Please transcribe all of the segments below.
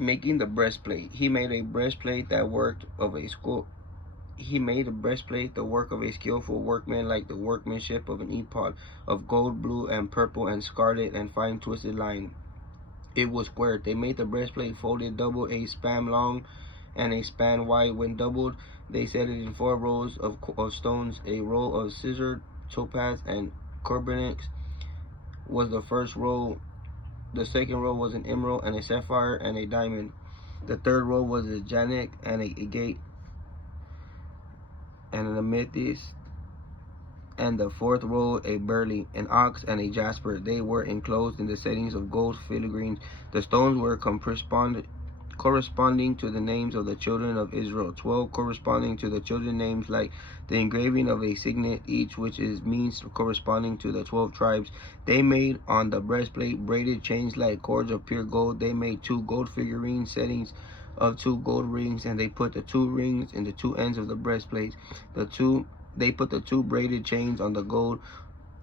Making the breastplate. He made a breastplate that worked of a school. He made a breastplate the work of a skillful workman, like the workmanship of an ephod, of gold, blue, and purple, and scarlet, and fine twisted line. It was squared. They made the breastplate folded double, a span long and a span wide. When doubled, they set it in 4 rows of stones. A row of scissored topaz and carbuncle was the first row. The second row was an emerald and a sapphire and a diamond. The third row was a jacinth and a agate and an amethyst. And the fourth row a beryl, an onyx, and a jasper. They were enclosed in the settings of gold filigree. The stones were corresponding to the names of the children of Israel, 12 corresponding to the children's names, like the engraving of a signet, each which is means corresponding to the 12 tribes. They made on the breastplate braided chains like cords of pure gold. They made 2 gold figurine settings of 2 gold rings, and they put the 2 rings in the 2 ends of the breastplate. They put the 2 braided chains on the gold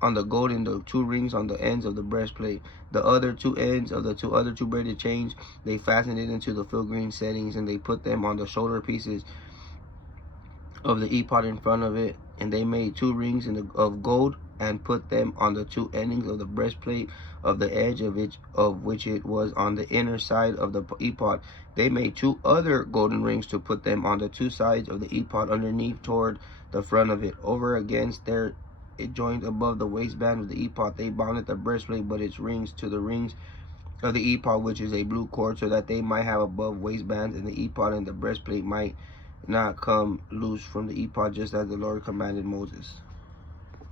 in the 2 rings on the ends of the breastplate. The other 2 ends of the other 2 braided chains, they fastened it into the filigree settings, and they put them on the shoulder pieces of the ephod in front of it. And they made 2 rings of gold and put them on the 2 endings of the breastplate, of the edge of which it was on the inner side of the ephod. They made 2 other golden rings to put them on the 2 sides of the ephod underneath toward the front of it. Over against it joined above the waistband of the ephod. They bounded the breastplate but its rings to the rings of the ephod, which is a blue cord, so that they might have above waistbands, and the ephod and the breastplate might not come loose from the ephod, just as the Lord commanded Moses.